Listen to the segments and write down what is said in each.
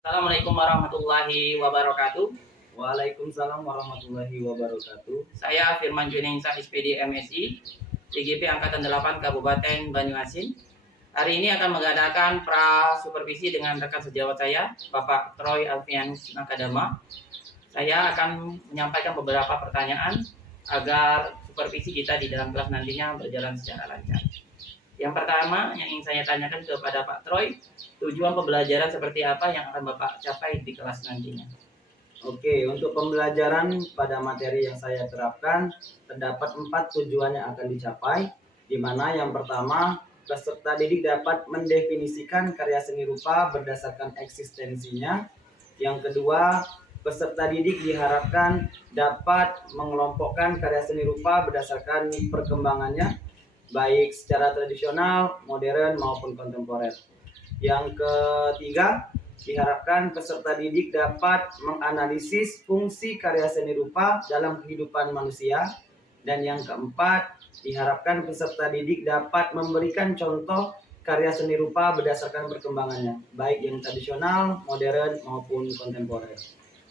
Assalamualaikum warahmatullahi wabarakatuh. Waalaikumsalam warahmatullahi wabarakatuh. Saya Firman Juningsah, SPD MSI, TGP Angkatan 8 Kabupaten Banyuasin. Hari ini akan mengadakan pra supervisi dengan rekan sejawat saya, Bapak Troy Alfianus Nakadama. Saya akan menyampaikan beberapa pertanyaan agar supervisi kita di dalam kelas nantinya berjalan secara lancar. Yang pertama yang ingin saya tanyakan kepada Pak Troy, tujuan pembelajaran seperti apa yang akan Bapak capai di kelas nantinya? Oke, untuk pembelajaran pada materi yang saya terapkan, terdapat 4 tujuan yang akan dicapai, di mana yang pertama, peserta didik dapat mendefinisikan karya seni rupa berdasarkan eksistensinya. Yang kedua, peserta didik diharapkan dapat mengelompokkan karya seni rupa berdasarkan perkembangannya, baik secara tradisional, modern, maupun kontemporer. Yang ketiga, diharapkan peserta didik dapat menganalisis fungsi karya seni rupa dalam kehidupan manusia. Dan yang keempat, diharapkan peserta didik dapat memberikan contoh karya seni rupa berdasarkan perkembangannya, baik yang tradisional, modern, maupun kontemporer.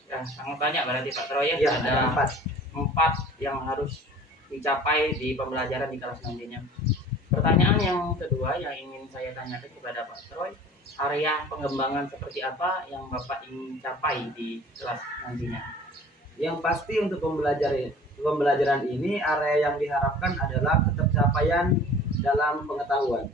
Ya, sangat banyak berarti Pak Troy ya. Ya, ada ada 4 yang harus dicapai di pembelajaran di kelas nantinya. Pertanyaan yang kedua yang ingin saya tanyakan kepada Pak Troy, area pengembangan seperti apa yang Bapak ingin capai di kelas nantinya? Yang pasti untuk pembelajaran ini, area yang diharapkan adalah ketercapaian dalam pengetahuan.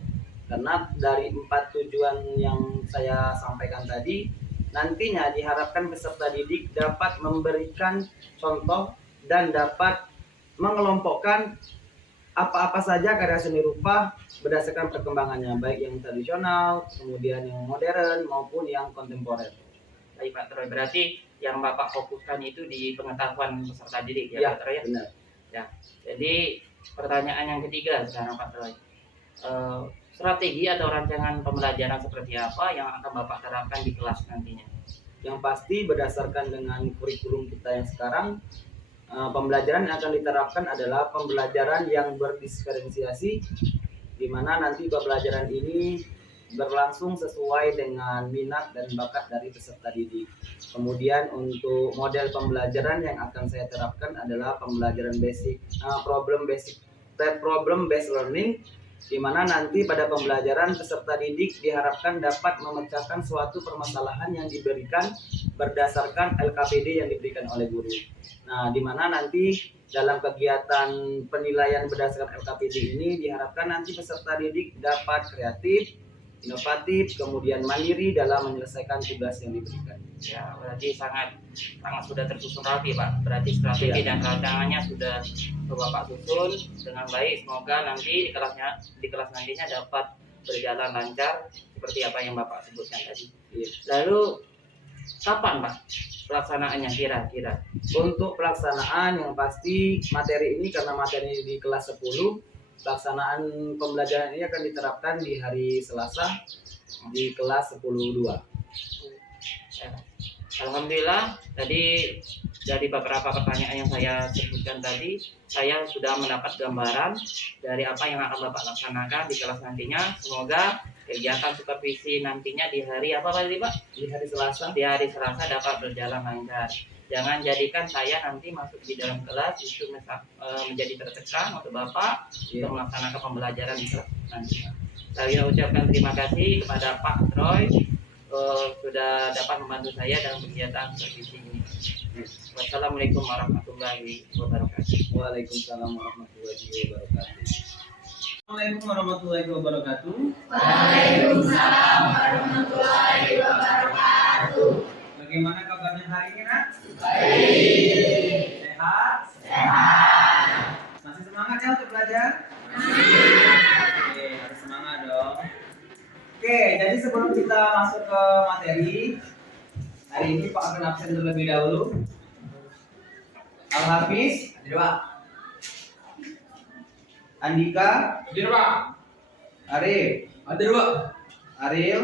Karena dari 4 tujuan yang saya sampaikan tadi, nantinya diharapkan peserta didik dapat memberikan contoh dan dapat mengelompokkan apa-apa saja karya seni rupa berdasarkan perkembangannya, baik yang tradisional, kemudian yang modern, maupun yang kontemporer. Baik Pak Troy, berarti yang Bapak fokuskan itu di pengetahuan peserta didik Ya, Pak Troy ya? Benar. Ya, jadi pertanyaan yang ketiga sekarang Pak Troy. Strategi atau rancangan pembelajaran seperti apa yang akan Bapak terapkan di kelas nantinya? Yang pasti berdasarkan dengan kurikulum kita yang sekarang, pembelajaran yang akan diterapkan adalah pembelajaran yang berdiferensiasi, di mana nanti pembelajaran ini berlangsung sesuai dengan minat dan bakat dari peserta didik. Kemudian untuk model pembelajaran yang akan saya terapkan adalah pembelajaran problem based learning, di mana nanti pada pembelajaran peserta didik diharapkan dapat memecahkan suatu permasalahan yang diberikan berdasarkan LKPD yang diberikan oleh guru. Nah, di mana nanti dalam kegiatan penilaian berdasarkan LKPD ini diharapkan nanti peserta didik dapat kreatif, inovatif, kemudian mandiri dalam menyelesaikan tugas yang diberikan. Ya, berarti sangat sudah tersusun rapi Pak. Berarti strategi dan rancangannya sudah Bapak susun dengan baik. Semoga nanti di kelas nantinya dapat berjalan lancar seperti apa yang Bapak sebutkan tadi. Iya. Lalu kapan Pak pelaksanaannya kira-kira? Untuk pelaksanaan yang pasti materi ini, karena materi ini di kelas 10, pelaksanaan pembelajaran ini akan diterapkan di hari Selasa di kelas 10.2. Alhamdulillah, tadi dari beberapa pertanyaan yang saya sebutkan tadi, saya sudah mendapat gambaran dari apa yang akan Bapak laksanakan di kelas nantinya. Semoga kegiatan supervisi nantinya di hari apa tadi Pak? Di hari Selasa. Di hari Selasa dapat berjalan lancar. Jangan jadikan saya nanti masuk di dalam kelas itu menjadi tertekan untuk Bapak untuk melaksanakan pembelajaran di kelas nantinya. Saya ucapkan terima kasih kepada Pak Troy sudah dapat membantu saya dalam kegiatan supervisi ini. Wassalamualaikum warahmatullahi wabarakatuh. Waalaikumsalam warahmatullahi wabarakatuh. Assalamualaikum warahmatullahi wabarakatuh. Waalaikumsalam warahmatullahi wabarakatuh. Bagaimana kabarnya hari ini, Nak? Baik. Sehat? Sehat. Masih semangat ya untuk belajar? Oke, harus semangat dong. Oke, jadi sebelum kita masuk ke materi, hari ini Pak akan absen terlebih dahulu. Al-Hafiz, hadir Pak. Andika, Hadir Pak. Arif, Hadir Pak. Ariel,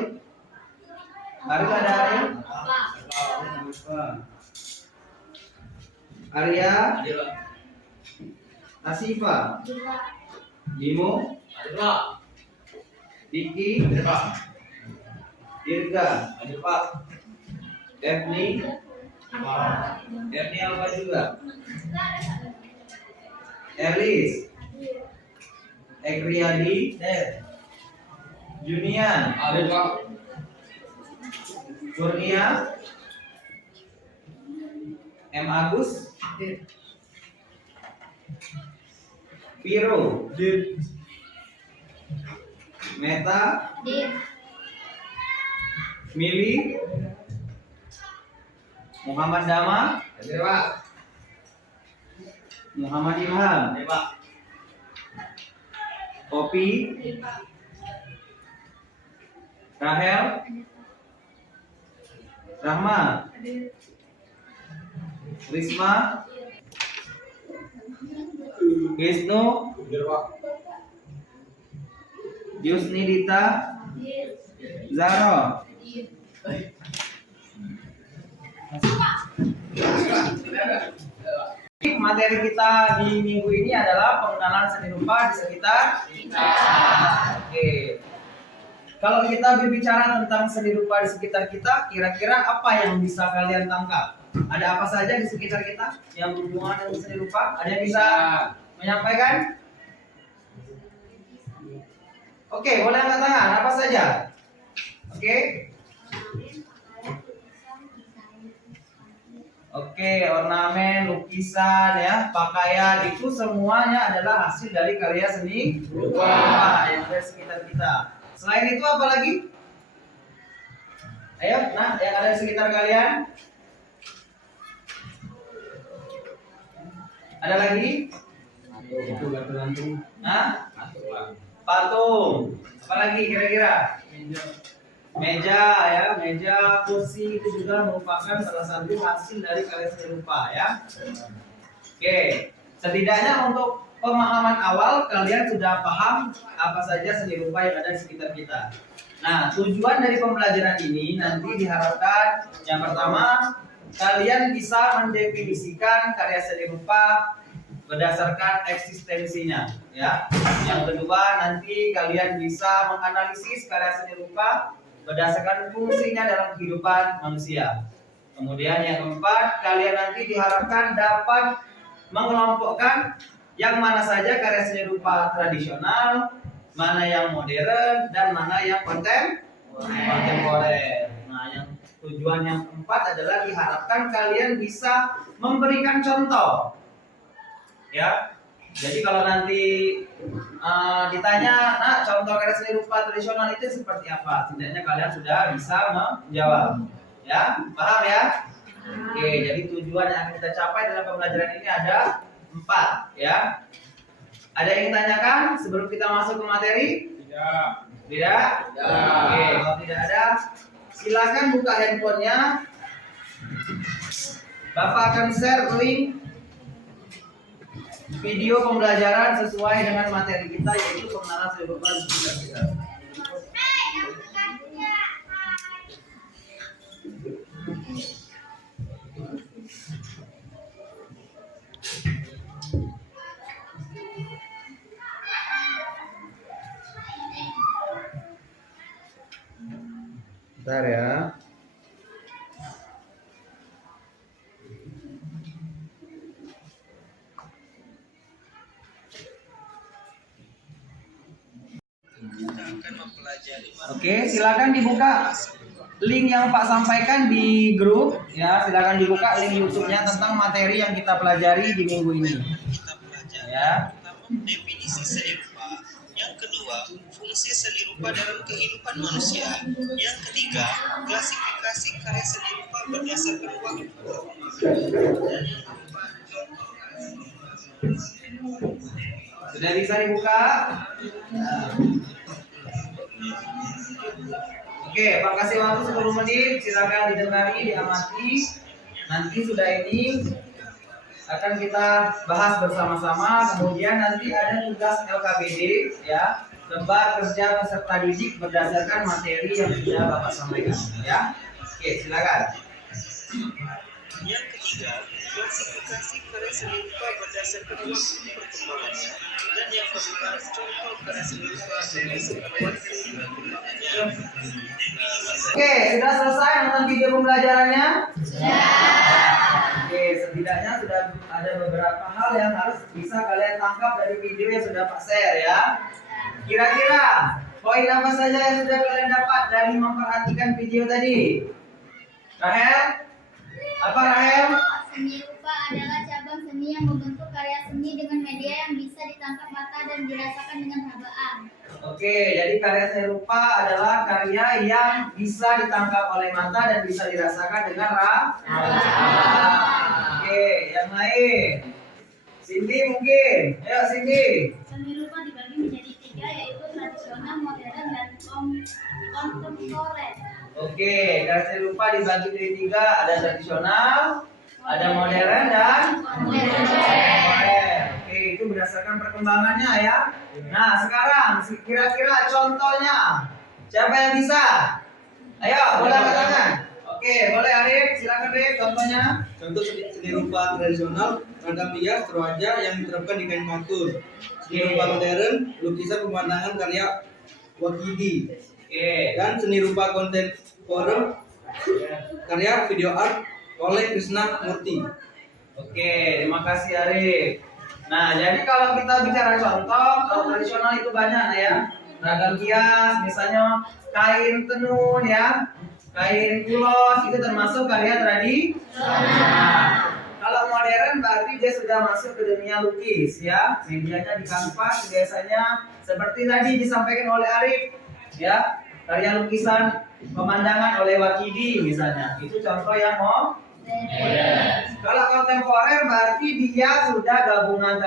ada Ariel? Arya, Hadir Pak. Asifa, Dimo, Hadir Pak. Diki, Hadir Pak. Dirga, Hadir Pak. Efni Alfa juga. Elis Ekriyadi Junian Ada 2. Kurnia M. Agus Piro Meta Mili Muhammad Dama Ada 2. Muhammad Ilham Kopi Rahel Rahma Risma Wisnu Yusni Dita Zaro. Materi kita di minggu ini adalah pengenalan seni rupa di sekitar kita. Oke. Kalau kita berbicara tentang seni rupa di sekitar kita, kira-kira apa yang bisa kalian tangkap? Ada apa saja di sekitar kita yang berhubungan dengan seni rupa? Ada yang bisa menyampaikan? Oke, boleh angkat tangan. Apa saja? Oke. Oke, ornamen, lukisan, ya, pakaian itu semuanya adalah hasil dari karya seni rupa yang ada di sekitar kita. Selain itu apa lagi? Ayo, nah, yang ada di sekitar kalian. Ada lagi? Itu batu gantung. Hah? Patung. Apa lagi kira-kira? Meja, ya, meja, kursi itu juga merupakan salah satu hasil dari karya seni rupa, ya. Oke, setidaknya untuk pemahaman awal kalian sudah paham apa saja seni rupa yang ada di sekitar kita. Nah, tujuan dari pembelajaran ini nanti diharapkan yang pertama kalian bisa mendefinisikan karya seni rupa berdasarkan eksistensinya, ya. Yang kedua nanti kalian bisa menganalisis karya seni rupa berdasarkan fungsinya dalam kehidupan manusia. Kemudian yang keempat, kalian nanti diharapkan dapat mengelompokkan yang mana saja karya seni rupa tradisional, mana yang modern, dan mana yang kontemporer. Nah, yang tujuan yang keempat adalah diharapkan kalian bisa memberikan contoh. Ya. Jadi kalau nanti ditanya, nah, contoh karya seni rupa tradisional itu seperti apa? Setidaknya kalian sudah bisa menjawab. Ya, paham ya? Oke, jadi tujuan yang akan kita capai dalam pembelajaran ini ada 4, ya. Ada yang ingin tanyakan sebelum kita masuk ke materi? Tidak. Tidak? Oke, kalau tidak ada, silakan buka handphonenya. Bapak akan share link video pembelajaran sesuai dengan materi kita, yaitu pengenalan seni rupa di sekitar kita. Bentar ya. Oke, silakan dibuka link yang Pak sampaikan di grup, ya. Silakan dibuka link YouTube-nya tentang materi yang kita pelajari di minggu ini. Ya. Definisi seni rupa. Yang kedua, fungsi seni rupa dalam kehidupan manusia. Yang ketiga, klasifikasi karya seni rupa berdasarkan waktu. Sudah bisa dibuka? Nah. Oke, Pak kasih waktu 10 menit, silakan didengari, diamati. Nanti sudah ini akan kita bahas bersama-sama. Kemudian nanti ada tugas LKPD, ya, lembar kerja peserta didik berdasarkan materi yang sudah Bapak sampaikan, ya. Oke, silakan. Yang ketiga, klasifikasi karya seni rupa berdasarkan waktu perkembangannya. Dan yang keempat, contoh karya seni rupa berdasarkan waktu perkembangannya. Oke, sudah selesai nonton video pembelajarannya? Oke, setidaknya sudah ada beberapa hal yang harus bisa kalian tangkap dari video yang sudah Pak share ya. Kira-kira poin apa saja yang sudah kalian dapat dari memperhatikan video tadi? Rahel? Apa Rahel? Seni rupa adalah cabang seni yang membentuk karya seni dengan media yang bisa ditangkap mata dan dirasakan dengan rabaan. Oke, jadi karya seni rupa adalah karya yang bisa ditangkap oleh mata dan bisa dirasakan dengan rabaan. Oke, yang lain. Cindy mungkin. Ayo Cindy. Seni rupa dibagi menjadi 3, yaitu tradisional, modern, dan kontemporer. Oke, karya seni rupa dibagi menjadi 3, ada tradisional, ada modern dan kontemporer. Oke, itu berdasarkan perkembangannya ya. Nah, sekarang kira-kira contohnya siapa yang bisa? Ayo, boleh angkat tangan. Oke, boleh Arif, silakan Arif contohnya. Contoh seni rupa tradisional, ragam hias, toraja yang diterapkan di kain katun. Seni rupa modern, lukisan pemandangan karya Wakidi. Oke, Dan seni rupa kontemporer, karya video art oleh Krishna Murti. oke, terima kasih Arif. Nah, jadi kalau kita bicara contoh, kalau tradisional itu banyak ya. Ragam hias, misalnya kain tenun ya, kain ulos itu termasuk karya tradisional. Kalau modern berarti dia sudah masuk ke dunia lukis ya. Medianya di kanvas biasanya seperti tadi disampaikan oleh Arif ya. Karya lukisan pemandangan oleh Wakidi misalnya. Itu contoh yang Kalau kontemporer berarti dia sudah gabungan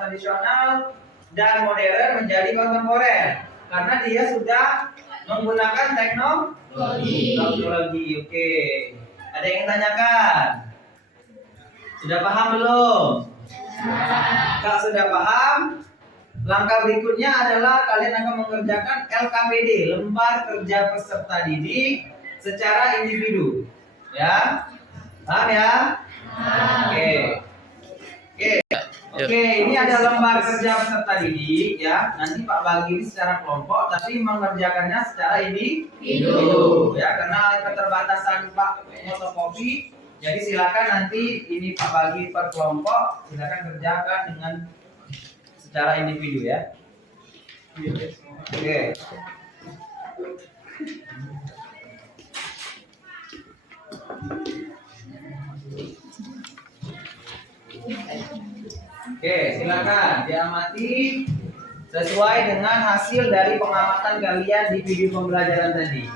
tradisional dan modern menjadi kontemporer karena dia sudah menggunakan teknologi. Oke. Ada yang ingin tanyakan? Sudah paham belum? Kalau sudah paham, langkah berikutnya adalah kalian akan mengerjakan LKPD, lembar kerja peserta didik secara individu. Ya, paham ya? Oke, ini ada lembar kerja peserta didik ya. Nanti Pak bagi ini secara kelompok, tapi mengerjakannya secara individu ya, karena keterbatasan Pak fotokopi. Jadi silakan nanti ini Pak bagi per kelompok, silakan kerjakan dengan secara individu ya. Oke. Oke, silakan diamati sesuai dengan hasil dari pengamatan kalian di video pembelajaran tadi.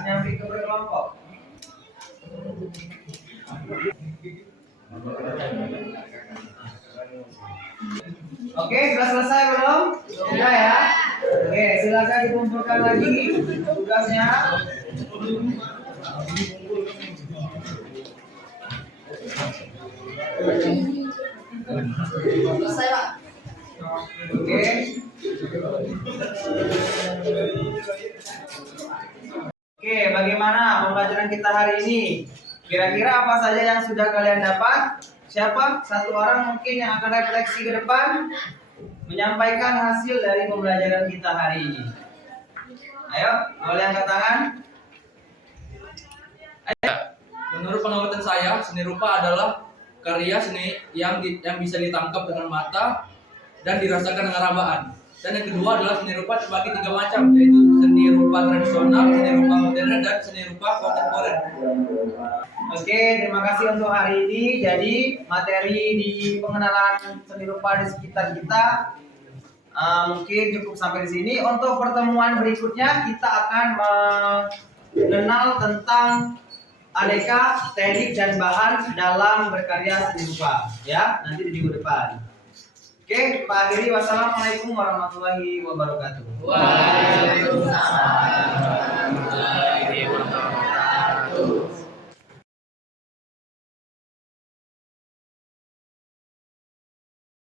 Nyampe ke berkelompok. Oke, sudah selesai belum? Sudah ya. Oke, silakan dikumpulkan lagi tugasnya. Selesai, Pak. Oke. Oke, bagaimana pembelajaran kita hari ini? Kira-kira apa saja yang sudah kalian dapat? Siapa? Satu orang mungkin yang akan refleksi ke depan menyampaikan hasil dari pembelajaran kita hari ini. Ayo, boleh angkat tangan? Menurut pengamatan saya, seni rupa adalah karya seni yang bisa ditangkap dengan mata dan dirasakan dengan rabaan. Dan yang kedua adalah seni rupa terbagi 3 macam, yaitu seni rupa tradisional, seni rupa modern, dan seni rupa kontemporer. Oke, terima kasih untuk hari ini. Jadi materi di pengenalan seni rupa di sekitar kita mungkin cukup sampai di sini. Untuk pertemuan berikutnya kita akan mengenal tentang aneka teknik dan bahan dalam berkarya seni rupa, ya, nanti di minggu depan. Oke, Pak akhiri. Wassalamualaikum warahmatullahi wabarakatuh. Waalaikumsalam.